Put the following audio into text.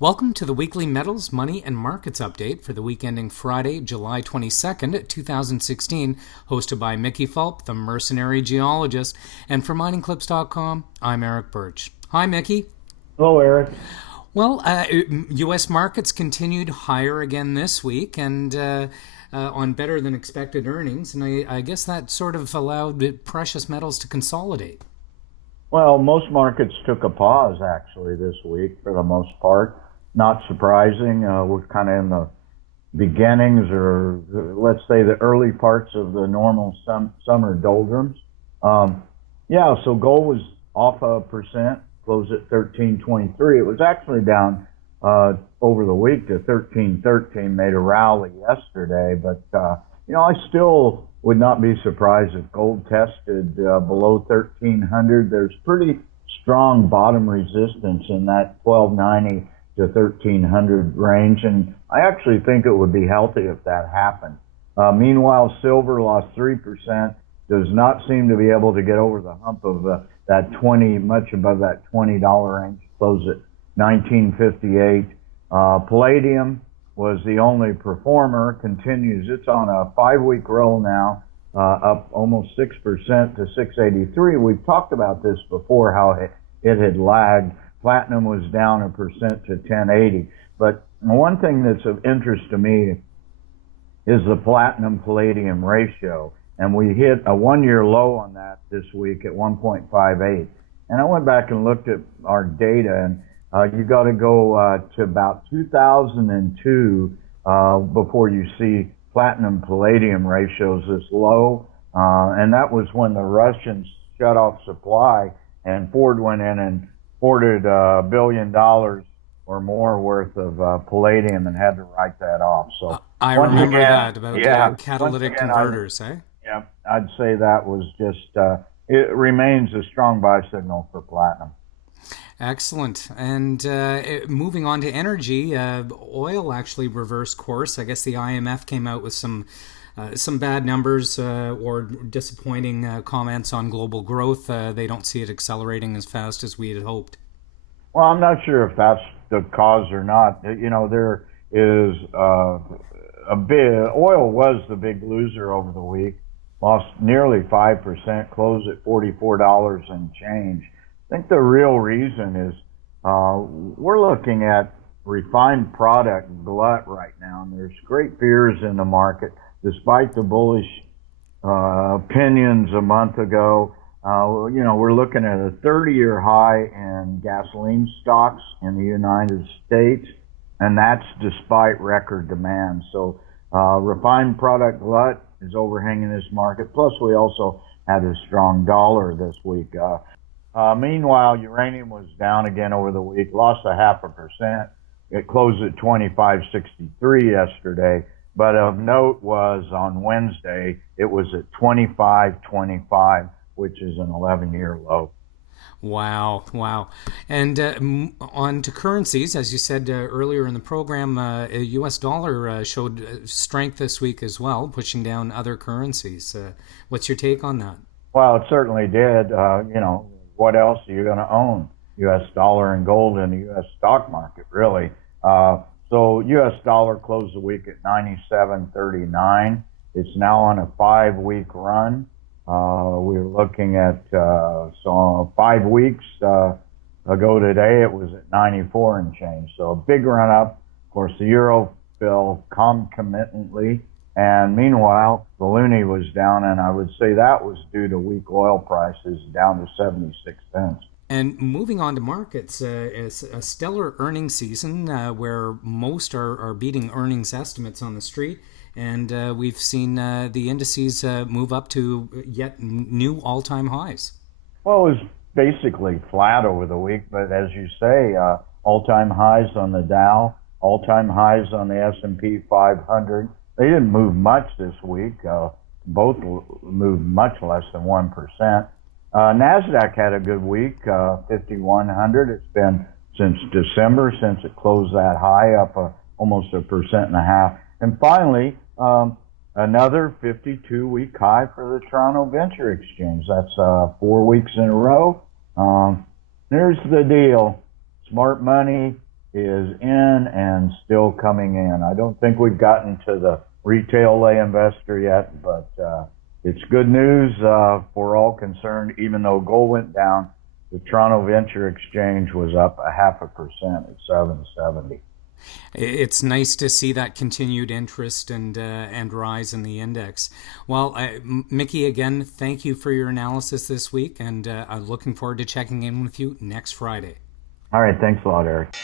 Welcome to the weekly Metals, Money, and Markets update for the week ending Friday, July 22nd, 2016, hosted by Mickey Fulp, the Mercenary Geologist. And for miningclips.com, I'm Erick Bertsch. Hi, Mickey. Hello, Eric. Well, U.S. markets continued higher again this week and on better than expected earnings. And I guess that sort of allowed precious metals to consolidate. Well, most markets took a pause actually this week for the most part. Not surprising. We're kind of in the beginnings, or let's say the early parts of the normal summer doldrums. So gold was off 1%, closed at 13.23. It was actually down over the week to 13.13. Made a rally yesterday, but I still would not be surprised if gold tested below 1300. There's pretty strong bottom resistance in that 1290 to 1300 range, and I actually think it would be healthy if that happened. Meanwhile, silver lost 3%, does not seem to be able to get over the hump of that 20, much above that $20 range, closed at 1958. Palladium was the only performer, continues. It's on a 5-week roll now, up almost 6% to 683. We've talked about this before, how it had lagged. Platinum was down 1% to 1080. But one thing that's of interest to me is the platinum-palladium ratio. And we hit a one-year low on that this week at 1.58. And I went back and looked at our data, and you got to go to about 2002 before you see platinum-palladium ratios this low. And that was when the Russians shut off supply and Ford went in and ordered $1 billion or more worth of palladium and had to write that off. So I remember that about catalytic converters, eh? Yeah, I'd say that was just, it remains a strong buy signal for platinum. Excellent. And moving on to energy, oil actually reversed course. I guess the IMF came out with some bad numbers or disappointing comments on global growth. They don't see it accelerating as fast as we had hoped. Well, I'm not sure if that's the cause or not. There is oil was the big loser over the week, lost nearly 5%, closed at $44 and change. I think the real reason is we're looking at refined product glut right now, and there's great fears in the market. Despite the bullish opinions a month ago, we're looking at a 30-year high in gasoline stocks in the United States, and that's despite record demand. So refined product glut is overhanging this market. Plus, we also had a strong dollar this week. Meanwhile, uranium was down again over the week, lost 0.5%. It closed at 25.63 yesterday. But of note was on Wednesday, it was at 25.25, which is an 11-year low. Wow. And on to currencies, as you said earlier in the program, U.S. dollar showed strength this week as well, pushing down other currencies. What's your take on that? Well, it certainly did. What else are you going to own? U.S. dollar and gold in the U.S. stock market, really. So U.S. dollar closed the week at 97.39. It's now on a 5-week run. We're looking at 5 weeks ago today, it was at 94 and change. So a big run up. Of course, the euro fell concomitantly. And meanwhile, the loonie was down, and I would say that was due to weak oil prices, down to 76 cents. And moving on to markets, it's a stellar earnings season where most are beating earnings estimates on the street. And we've seen the indices move up to yet new all-time highs. Well, it was basically flat over the week, but as you say, all-time highs on the Dow, all-time highs on the S&P 500. They didn't move much this week. Both moved much less than 1%. NASDAQ had a good week, 5,100. It's been since December, since it closed that high, up almost 1.5%. And finally, another 52-week high for the Toronto Venture Exchange. That's 4 weeks in a row. Here's the deal. Smart money is in and still coming in. I don't think we've gotten to the retail lay investor yet, but it's good news for all concerned. Even though gold went down, the Toronto Venture Exchange was up 0.5% at 770. It's nice to see that continued interest and rise in the index. Well, Mickey, again, thank you for your analysis this week, and I'm looking forward to checking in with you next Friday. All right, thanks a lot, Eric.